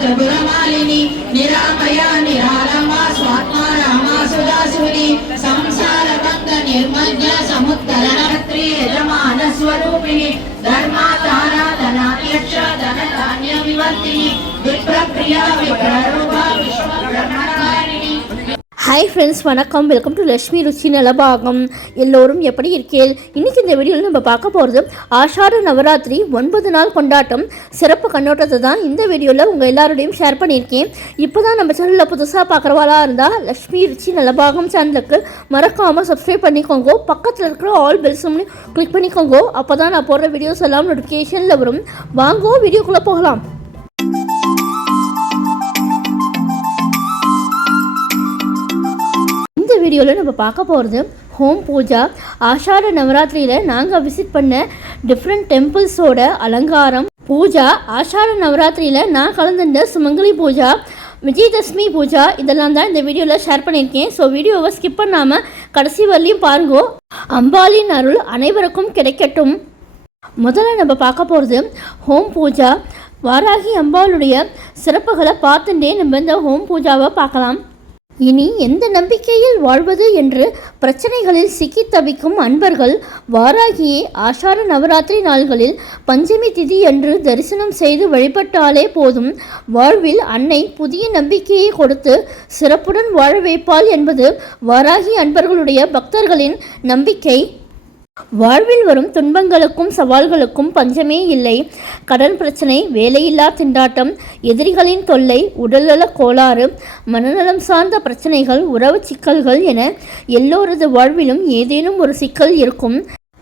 त्रिपुरमालिनी निरामया निरालंबा स्वात्मा रामा सुदासुनी संसार बंध निर्मज्ञ समुत्तरणत्री यजमान स्वरूपिणी धर्मातारा धनाध्यक्ष धनधान्य विवर्तिनी विप्रप्रिया विप्ररूपा विश्वब्रह्मचारिणी. ஹாய் ஃப்ரெண்ட்ஸ், வணக்கம். வெல்கம் டு லக்ஷ்மி ருச்சி நலபாகம். எல்லோரும் எப்படி இருக்கீர்கள்? இன்றைக்கி இந்த வீடியோவில் நம்ம பார்க்க போகிறது ஆஷாட நவராத்திரி 9 நாள் கொண்டாட்டம் சிறப்பு கண்ணோட்டத்தை தான் இந்த வீடியோவில் உங்கள் எல்லாரோடையும் ஷேர் பண்ணியிருக்கேன். இப்போ தான் நம்ம சேனலில் புதுசாக பார்க்குறவாளாக இருந்தால் லக்ஷ்மி ருச்சி நலபாகம் சேனலுக்கு மறக்காமல் சப்ஸ்கிரைப் பண்ணிக்கோங்க. பக்கத்தில் இருக்கிற ஆல் பெல்ஸும் கிளிக் பண்ணிக்கோங்க. அப்போ தான் நான் போடுற வீடியோஸ் எல்லாம் நோட்டிஃபிகேஷனில் வரும். வாங்கோ வீடியோக்குள்ளே போகலாம். இந்த வீடியோவில் நம்ம பார்க்க போகிறது ஹோம் பூஜா. ஆஷாட நவராத்திரியில் நாங்கள் விசிட் பண்ண டிஃப்ரெண்ட் டெம்பிள்ஸோட அலங்காரம் பூஜா. ஆஷாட நவராத்திரியில் நான் கலந்துட்ட சுமங்கலி பூஜா, விஜயதசமி பூஜா இதெல்லாம் தான் இந்த வீடியோவில் ஷேர் பண்ணியிருக்கேன். ஸோ வீடியோவை ஸ்கிப் பண்ணாமல் கடைசி வரலையும் பாருங்கோ. அம்பாளின் அருள் அனைவருக்கும் கிடைக்கட்டும். முதல்ல நம்ம பார்க்க போகிறது ஹோம் பூஜா. வாராகி அம்பாளுடைய சிறப்புகளை பார்த்துட்டே நம்ம இந்த ஹோம் பூஜாவை பார்க்கலாம். இனி எந்த நம்பிக்கையில் வாழ்வது என்று பிரச்சனைகளில் சிக்கி தவிக்கும் அன்பர்கள் வாராகியை ஆஷாட நவராத்திரி நாள்களில் பஞ்சமி திதி அன்று தரிசனம் செய்து வழிபட்டாலே போதும். வாழ்வில் அன்னை புதிய நம்பிக்கையை கொடுத்து சிறப்புடன் வாழ வைப்பாள் என்பது வாராகி அன்பர்களுடைய பக்தர்களின் நம்பிக்கை. வாழ்வில் வரும் துன்பங்களுக்கும் சவால்களுக்கும் பஞ்சமே இல்லை. கடன் பிரச்சனை, வேலையில்லா திண்டாட்டம், எதிரிகளின் தொல்லை, உடல்நல கோளாறு, மனநலம் சார்ந்த பிரச்சனைகள், உறவு சிக்கல்கள் என எல்லோரது வாழ்விலும் ஏதேனும் ஒரு சிக்கல் இருக்கும்.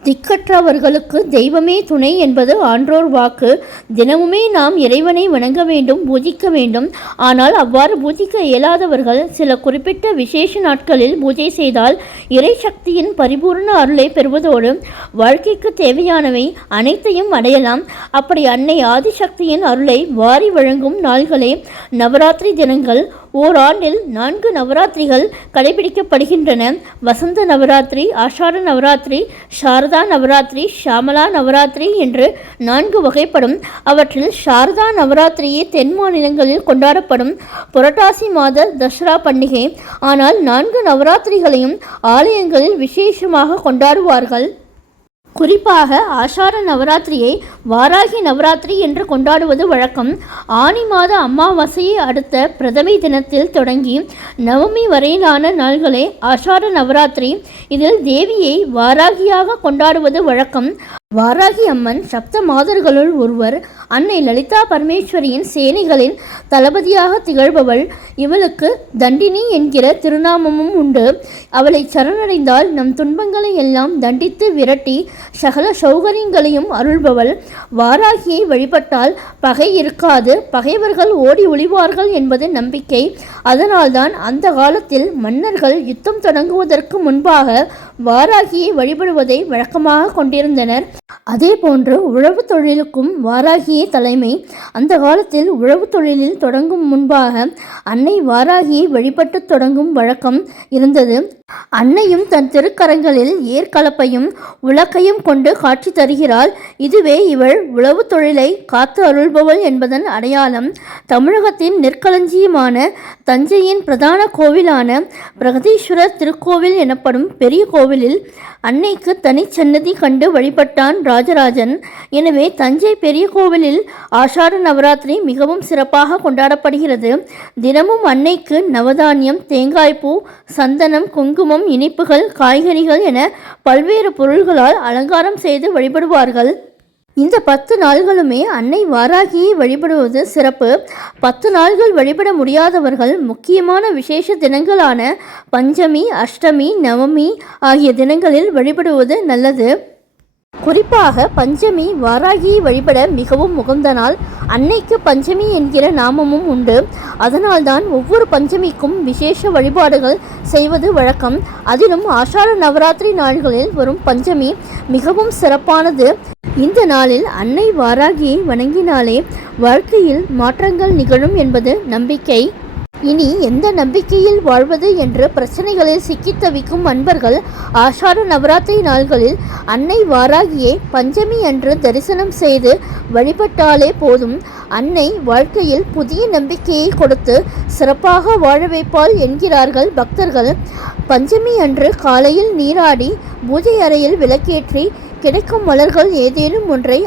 திக்கற்றவர்களுக்கு தெய்வமே துணை என்பது ஆன்றோர் வாக்கு. தினமுமே நாம் இறைவனை வணங்க வேண்டும், பூஜிக்க வேண்டும். ஆனால் அவ்வாறு பூஜிக்க இயலாதவர்கள் சில குறிப்பிட்ட விசேஷ நாட்களில் பூஜை செய்தால் இறை சக்தியின் பரிபூர்ண அருளை பெறுவதோடு வாழ்க்கைக்கு தேவையானவை அனைத்தையும் அடையலாம். அப்படி அன்னை ஆதிசக்தியின் அருளை வாரி வழங்கும் நாள்களே நவராத்திரி தினங்கள். ஓராண்டில் 4 நவராத்திரிகள் கடைபிடிக்கப்படுகின்றன. வசந்த நவராத்திரி, ஆஷாட நவராத்திரி, சாரதா நவராத்திரி, ஷாமலா நவராத்திரி என்று 4 வகைப்படும். அவற்றில் சாரதா நவராத்திரியே தென் மாநிலங்களில் கொண்டாடப்படும் புரட்டாசி மாத தசரா பண்டிகை. ஆனால் 4 நவராத்திரிகளையும் ஆலயங்களில் விசேஷமாக கொண்டாடுவார்கள். குறிப்பாக ஆஷாட நவராத்திரியை வாராகி நவராத்திரி என்று கொண்டாடுவது வழக்கம். ஆனி மாத அமாவாசையை அடுத்த பிரதமை தினத்தில் தொடங்கி நவமி வரையிலான நாள்களே ஆஷாட நவராத்திரி. இதில் தேவியை வாராகியாக கொண்டாடுவது வழக்கம். வாராகி அம்மன் சப்த மாதர்களுள் ஒருவர். அன்னை லலிதா பரமேஸ்வரியின் சேனைகளின் தளபதியாக திகழ்பவள். இவளுக்கு தண்டினி என்கிற திருநாமமும் உண்டு. அவளை சரணடைந்தால் நம் துன்பங்களை எல்லாம் தண்டித்து விரட்டி சகல சௌகரியங்களையும் அருள்பவள். வாராகியை வழிபட்டால் பகை இருக்காது, பகைவர்கள் ஓடி ஒளிவார்கள் என்பது நம்பிக்கை. அதனால்தான் அந்த காலத்தில் மன்னர்கள் யுத்தம் தொடங்குவதற்கு முன்பாக வாராகியை வழிபடுவதை வழக்கமாக கொண்டிருந்தனர். அதே போன்று உழவு தொழிலுக்கும் வாராகியே தலைமை. அந்த காலத்தில் உழவு தொழிலில் தொடங்கும் முன்பாக அன்னை வாராகியை வழிபட்டு தொடங்கும் வழக்கம் இருந்தது. அன்னையும் தன் திருக்கரங்களில் ஏற்கலப்பையும் உலக்கையும் கொண்டு காட்சி தருகிறாள். இதுவே இவள் உழவு தொழிலை காத்து அருள்பவள் என்பதன் அடையாளம். தமிழகத்தின் நெற்களஞ்சியமான தஞ்சையின் பிரதான கோவிலான பிரகதீஸ்வரர் திருக்கோவில் எனப்படும் பெரிய கோவிலில் அன்னைக்கு தனிச்சன்னதி கண்டு வழிபட்டான் ராஜராஜன். எனவே தஞ்சை பெரிய கோவிலில் ஆஷாட நவராத்திரி மிகவும் சிறப்பாக கொண்டாடப்படுகிறது. தினமும் அன்னைக்கு நவதானியம், தேங்காய்ப்பூ, சந்தனம், குங்குமம், இனிப்புகள், காய்கறிகள் என பல்வேறு பொருள்களால் அலங்காரம் செய்து வழிபடுவார்கள். இந்த 10 நாள்களுமே அன்னை வாராகியை வழிபடுவது சிறப்பு. 10 நாள்கள் வழிபட முடியாதவர்கள் முக்கியமான விசேஷ தினங்களான பஞ்சமி, அஷ்டமி, நவமி ஆகிய தினங்களில் வழிபடுவது நல்லது. குறிப்பாக பஞ்சமி வாராகியை வழிபட மிகவும் உகந்த நாள். அன்னைக்கு பஞ்சமி என்கிற நாமமும் உண்டு. அதனால்தான் ஒவ்வொரு பஞ்சமிக்கும் விசேஷ வழிபாடுகள் செய்வது வழக்கம். அதிலும் ஆஷாட நவராத்திரி நாள்களில் வரும் பஞ்சமி மிகவும் சிறப்பானது. இந்த நாளில் அன்னை வாராகியை வணங்கினாலே வாழ்க்கையில் மாற்றங்கள் நிகழும் என்பது நம்பிக்கை. இனி எந்த நம்பிக்கையில் வாழ்வது என்று பிரச்சனைகளில் சிக்கித் தவிக்கும் அன்பர்கள் ஆஷாட நவராத்திரி நாள்களில் அன்னை வாராகியை பஞ்சமி அன்று தரிசனம் செய்து வழிபட்டாலே போதும். அன்னை வாழ்க்கையில் புதிய நம்பிக்கையை கொடுத்து சிறப்பாக வாழ வைப்பாள் என்கிறார்கள் பக்தர்கள். பஞ்சமி அன்று காலையில் நீராடி பூஜை அறையில் விளக்கேற்றி கிடைக்கும் மலர்கள் ஏதேனும் ஒன்றை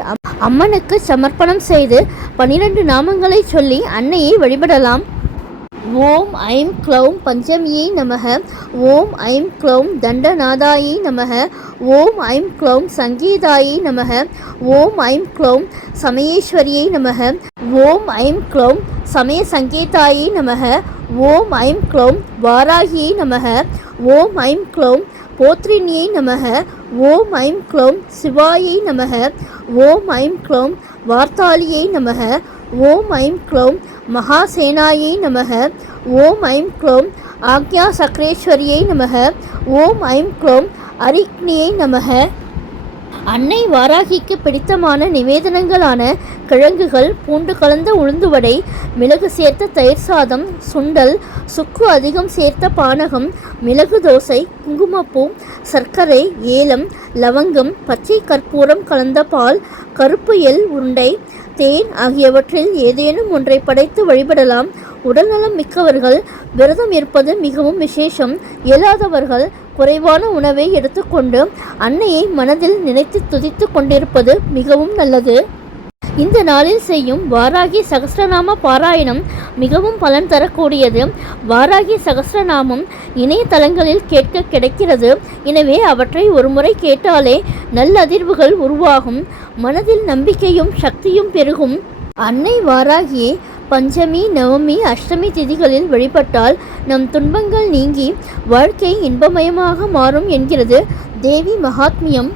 அம்மனுக்கு சமர்ப்பணம் செய்து 12 நாமங்களை சொல்லி அன்னையை வழிபடலாம். ஓம் ஐம் க்ளௌம் பஞ்சமியை நமக. ஓம் ஐம் க்ளௌம் தண்டநாதாயை நமக. ஓம் ஐம் க்ளௌம் சங்கீதாயை நமக. ஓம் ஐம் க்ளௌம் சமயேஸ்வரியை நமக. ஓம் ஐம் க்ளௌம் சமய சங்கீதாயை நமக. ஓம் ஐம் க்ளௌம் வாராகியை நமக. ஓம் ஐம் க்ளௌம் போத்ரினியை நமக. ஓம் ஐம் க்ளௌம் சிவாயை நமக. ஓம் ஐம் க்ளௌம் வார்த்தாளியை நமக. ஓம் ஐம் க்ளௌம் மகாசேனாயை நமக. ஓம் ஐம் க்ளௌம் ஆக்ஞா சக்ரேஸ்வரியை நமக. ஓம் ஐம் க்ளௌம் அரிக்னியை நமக. அன்னை வாராகிக்கு பிடித்தமான நிவேதனங்களான கிழங்குகள், பூண்டு கலந்த உளுந்துவடை, மிளகு சேர்த்த தயிர் சாதம், சுண்டல், சுக்கு அதிகம் சேர்த்த பானகம், மிளகு தோசை, குங்குமப்பூ, சர்க்கரை, ஏலம், லவங்கம், பச்சை கற்பூரம் கலந்த பால், கருப்பு எள் உருண்டை, தேன் ஆகியவற்றில் ஏதேனும் ஒன்றை படைத்து வழிபடலாம். உடல்நலம் மிக்கவர்கள் விரதம் இருப்பது மிகவும் விசேஷம். இயலாதவர்கள் குறைவான உணவை எடுத்துக்கொண்டு அன்னையை மனதில் நினைத்து துதித்து கொண்டிருப்பது மிகவும் நல்லது. இந்த நாளில் செய்யும் வாராகி சகஸ்ரநாம பாராயணம் மிகவும் பலன் தரக்கூடியது. வாராகி சகஸ்ரநாமம் இணையதளங்களில் கேட்க கிடைக்கிறது. எனவே அவற்றை ஒருமுறை கேட்டாலே நல்லதிர்வுகள் உருவாகும். மனதில் நம்பிக்கையும் சக்தியும் பெருகும். அன்னை வாராகியை பஞ்சமி, நவமி, அஷ்டமி திதிகளில் வழிபட்டால் நம் துன்பங்கள் நீங்கி வாழ்க்கை இன்பமயமாக மாறும் என்கிறது தேவி மகாத்மியம்.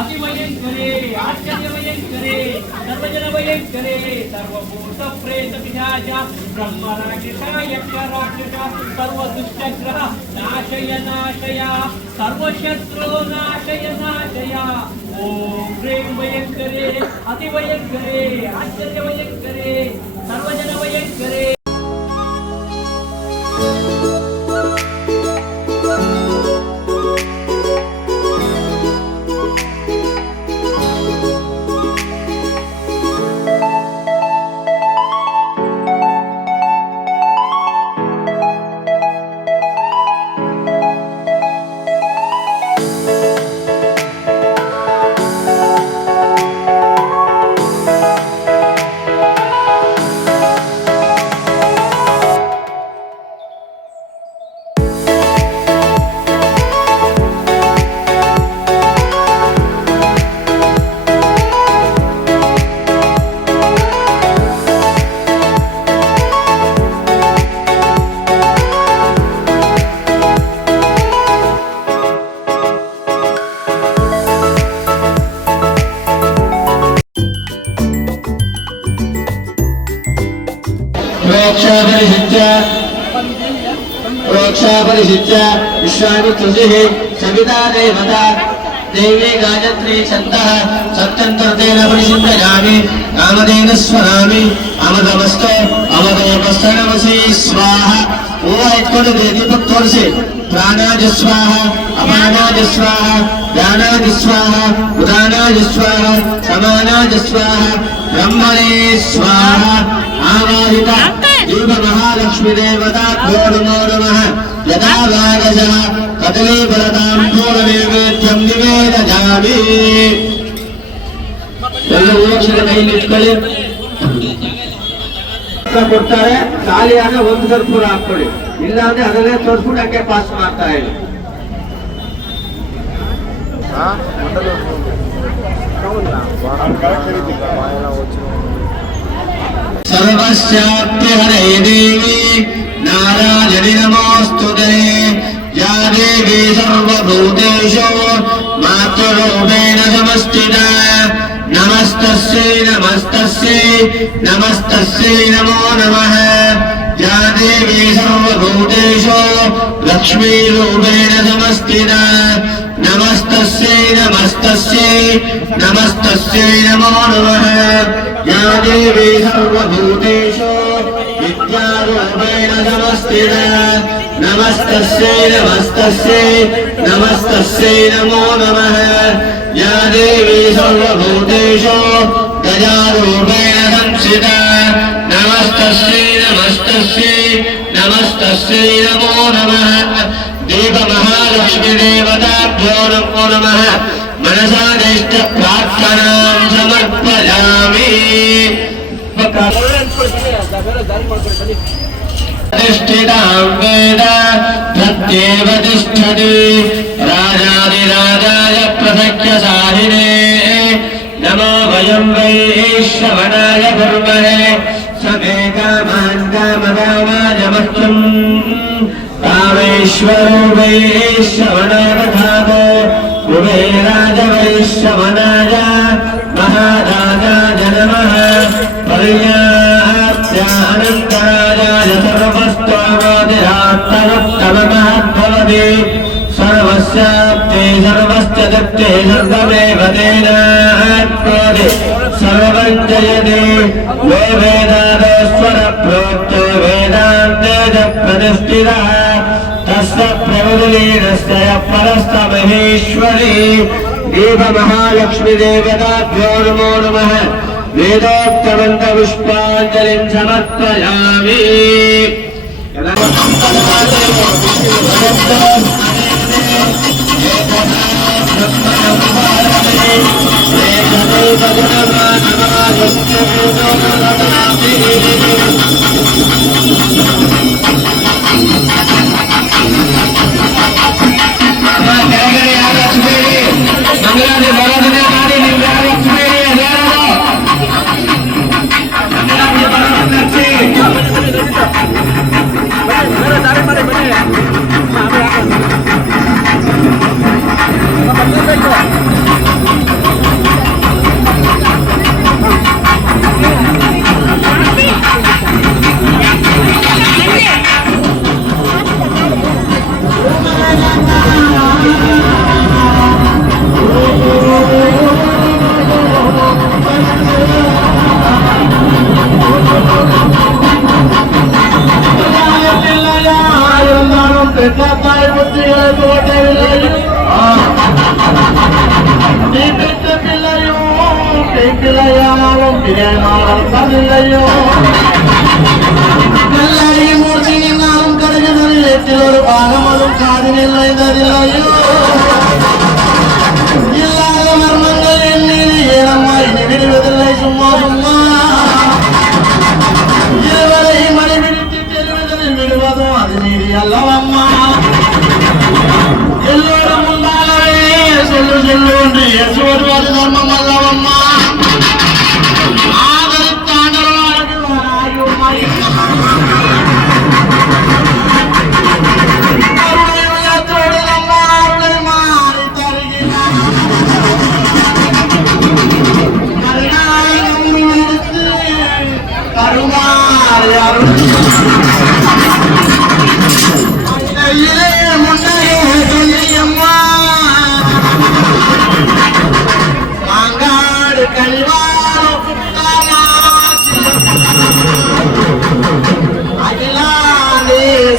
अतिवयंकरे आश्चर्यवयंकरे सर्वजनवयंकरे सर्वभूतप्रेतपिशाच ब्रह्मराक्षस यक्षराक्षस सर्वदुष्टग्रह नाशय नाशय सर्वशत्रु नाशय नाशय ओम ह्रीं वयंकरे अतिवयंकरे आश्चर्यवयंकरे सर्वजनवयंकरे प्रोक्षापरिशिच्य विश्वामित्रुतिः सविता देवता देवी गायत्री छन्दः सत्यन्तर्तेन परिचिन्तयामि कामधेन स्वरामि अमदमस्तो अमदोपस्तनमसि स्वाहा ओ इत्कोड दीपक तोरसे प्राणाज स्वाहा अपानाज स्वाहा दानाज स्वाहा उदानाज स्वाहा समानाज स्वाहा ब्रह्मणे स्वाहा आवाहिता दीप महालक्ष्मी देवता नमो नमः यदा वागसः कदलीफलतां पूर्णनैवेद्यं निवेदयामि ಊಕ್ಷದ ಕೈಯಲ್ಲಿ ಇಟ್ಕೊಳ್ಳಿ ಕೊಡ್ತಾರೆ ಖಾಲಿ ಆಗ ಒಂದು ಕರ್ಪೂರ ಹಾಕೊಳ್ಳಿ ಇಲ್ಲ ಅಂದ್ರೆ ಅದನ್ನೇ ತೋರಿಸ್ಬಿಟ್ಟು ಹಂಗೆ ಪಾಸ್ ಮಾಡ್ತಾ ಹೇಳಿ सर्वस्याप्य हरे देवी नारायणि नमोस्तुते या देवी सर्वभूतेषु मातृरूपेण समस्थिता नमस्तस्यै नमस्तस्यै नमस्तस्यै नमो नमः या देवी सर्वभूतेषु लक्ष्मीरूपेण समस्थिता नमस्तस्यै नमस्तस्यै नमस्तस्यै नमो नमः या देवी सर्वभूतेषु विद्यारूपेण समस्थिता नमस्तस्यै नमस्तस्यै नमस्तस्यै नमो नमः या देवी सर्वभूतेषु दयारूपेण संस्थिता नमस्तस्यै नमस्तस्यै नमस्तस्यै नमो नमः देव महालक्ष्मी देवताभ्यो नमो नमः मनसा नेष्ट प्रार्थनां समर्पयामि प्रतिष्ठितां वेद प्रत्येव तिष्ठति राजाधिराजाय प्रसख्यसारिणे नमो वयं वैश्रवणाय कुर्महे समे कामान् कामकामायमह्यम् कामेश्वरो वैश्रवणाय दधातो कुबेराज वैश्रवणाय महाराजाय नमः पर्याप्त्यानन्तराजाय सर्वस्तोमोदिरात्तमुत्तममहद्भवति सर्वस्याप्ते सर्वस्य दत्ते सर्वमेव तेनात्मोदि सर्वं जयते यो वेदादस्वरप्रोक्तो वेदान्ते च प्रतिष्ठितः तस्य प्रबुद्धीनस्य परस्तमहेश्वरी दीपमहालक्ष्मी देवताभ्यो नमो नमः वेदोक्तमन्तपुष्पाञ्जलिं समर्पयामि கேட்கலையாவும் பிரியமானம் தவில்லையோ நல்லடி மூர்த்தி நின்னாலும் கருகுதல் எட்டில் ஒரு பாகமதும் காதினில் வைந்ததில்லையோ இல்லாத மர்மங்கள் எண்ணில் ஏனமாய் விடுவதில்லை சும்மா சும்மா இருவரை மணி பிடித்து தெருவதில் விடுவதும் அது மீறி அல்லவம்மா எல்லோரும் முன்னாலே செல்லு செல்லு என்று எசுவது அது தர்மம் அல்லவம்மா ஆதரித்தாண்டவர்களுக்கு வராயுமாய்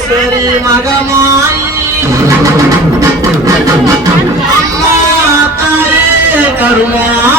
சரி மகமாய் அம்மா தாயே கருமாய்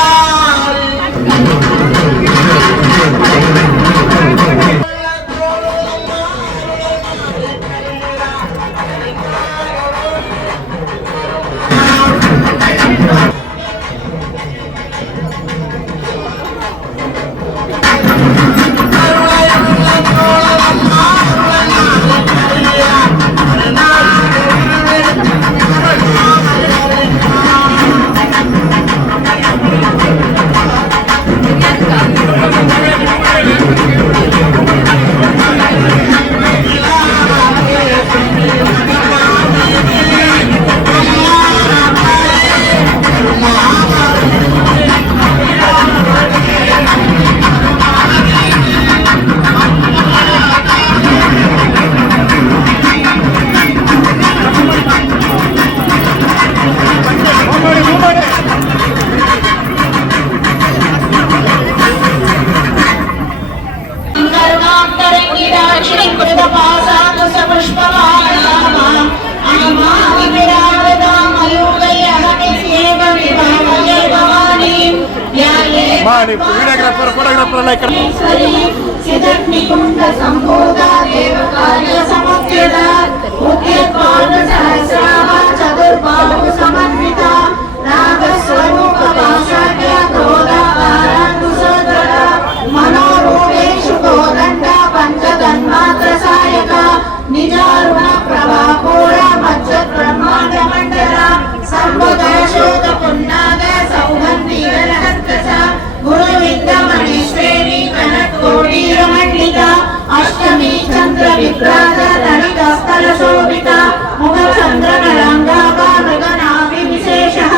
अष्टमी चंद्र विभ्राज ललिता स्थल शोभिता मुख चंद्र कलंगा मृगनाभि विशेषः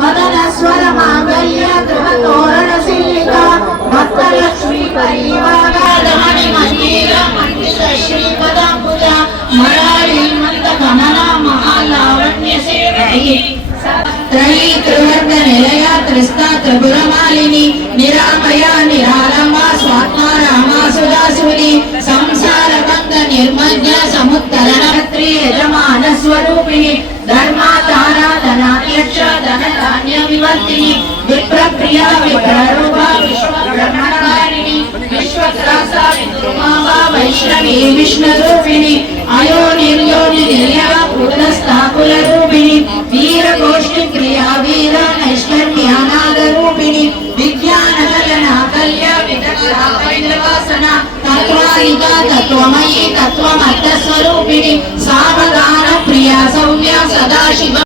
मदन स्वर मांगल्य गृह तोरण शिल्लिका भक्त लक्ष्मी परिवार धमनी मंदिर मंडित श्री पदांबुजा मरारी मंद कमला महालावण्य सेवकी त्रयी त्रिवर्ग निलया त्रिस्ता त्रिपुरमालिनी निरामया निरालंबा स्वात्मा रामा सुदासुनी संसार बंध निर्मज्ञ समुत्तरणत्री यजमान स्वरूपिणी धर्मातारा धनाध्यक्ष धनधान्य विवर्तिनी विप्रप्रिया विप्ररूपा विश्वब्रह्मकारिणी विश्वत्रासा विद्रुमावा वैष्णवी विष्णुरूपिणी अयो निर्योनि निर्या पुत्रस्ताकुल रूपिणी वीरगोष्ठी क्रिया वीर नैष्कर्म्यानाद रूपिणी विज्ञान कलना कल्या विदक्षा वैद्यवासना तत्वायिका तत्वमयी तत्वमर्थ स्वरूपिणी सावधान प्रिया सौम्या सदाशिव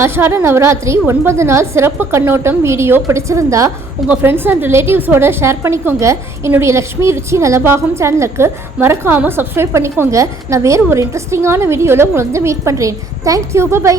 ஆஷாட நவராத்திரி 9 நாள் சிறப்பு கண்ணோட்டம் வீடியோ பிடிச்சிருந்தா உங்கள் ஃப்ரெண்ட்ஸ் அண்ட் ரிலேட்டிவ்ஸோட ஷேர் பண்ணிக்கோங்க. என்னுடைய லக்ஷ்மி ருச்சி நலபாகம் சேனலுக்கு மறக்காமல் சப்ஸ்கிரைப் பண்ணிக்கோங்க. நான் வேறு ஒரு இன்ட்ரெஸ்டிங்கான வீடியோவில் உங்களை வந்து மீட் பண்ணுறேன். Thank you, by.